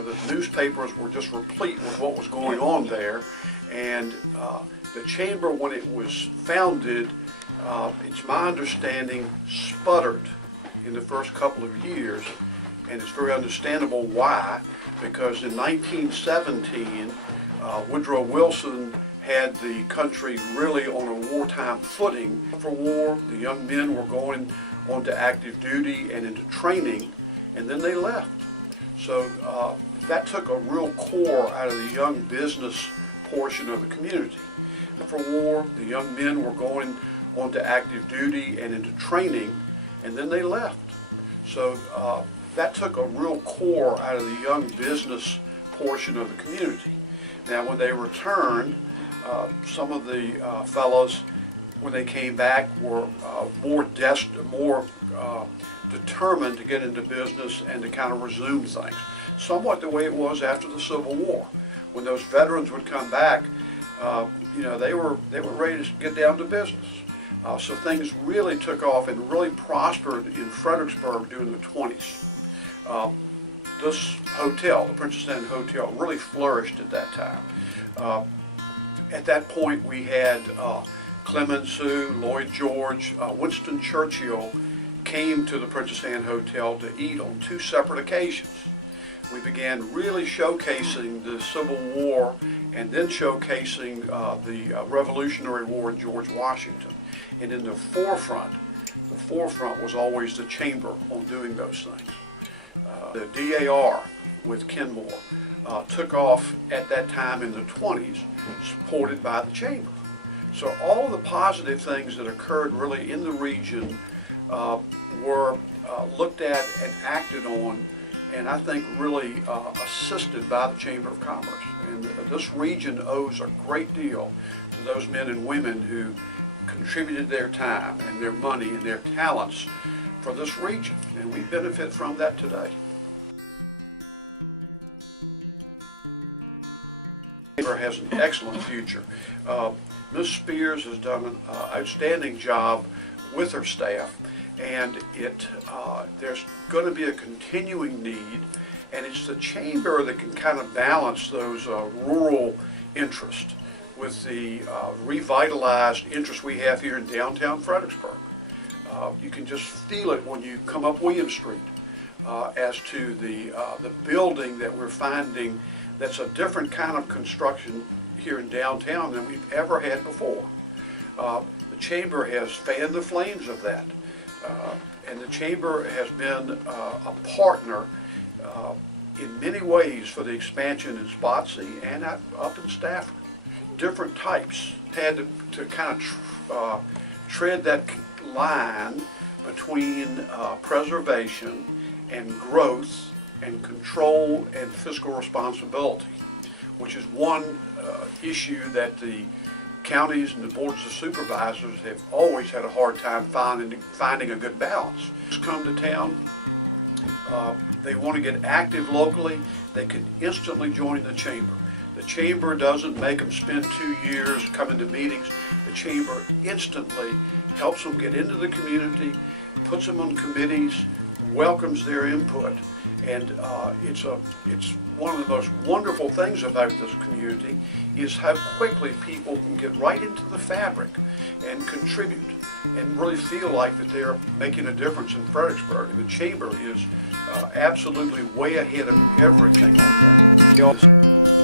the newspapers were just replete with what was going on there. And the chamber, when it was founded, it's my understanding, sputtered in the first couple of years. And it's very understandable why, because in 1917, Woodrow Wilson had the country really on a wartime footing. For war, the young men were going on to active duty and into training, and then they left. So that took a real core out of the young business portion of the community. For war, the young men were going on to active duty and into training, and then they left. So that took a real core out of the young business portion of the community. Now, when they returned, some of the fellows, when they came back, were more determined to get into business and to kind of resume things. Somewhat the way it was after the Civil War. When those veterans would come back, they were ready to get down to business. So things really took off and really prospered in Fredericksburg during the 20s. This hotel, the Princess Anne Hotel, really flourished at that time. At that point, we had Clemenceau, Lloyd George, Winston Churchill came to the Princess Anne Hotel to eat on two separate occasions. We began really showcasing the Civil War and then showcasing the Revolutionary War in George Washington. And in the forefront was always the chamber on doing those things. The DAR with Kenmore took off at that time in the 20s, supported by the chamber. So all of the positive things that occurred really in the region were looked at and acted on, and I think really assisted by the Chamber of Commerce. And this region owes a great deal to those men and women who contributed their time and their money and their talents for this region, and we benefit from that today. The chamber has an excellent future. Ms. Spears has done an outstanding job with her staff, and there's going to be a continuing need, and it's the chamber that can kind of balance those rural interests with the revitalized interest we have here in downtown Fredericksburg. You can just feel it when you come up William Street as to the building that we're finding that's a different kind of construction here in downtown than we've ever had before. The chamber has fanned the flames of that, and the chamber has been a partner in many ways for the expansion in Spotsy and up in Stafford. Different types had to kind of tread that line between preservation and growth and control and fiscal responsibility, which is one issue that the counties and the boards of supervisors have always had a hard time finding a good balance. Just come to town, they want to get active locally, they can instantly join the chamber. The chamber doesn't make them spend 2 years coming to meetings. The chamber instantly helps them get into the community, puts them on committees, welcomes their input, and it's one of the most wonderful things about this community is how quickly people can get right into the fabric and contribute and really feel like that they're making a difference in Fredericksburg. And the chamber is absolutely way ahead of everything else.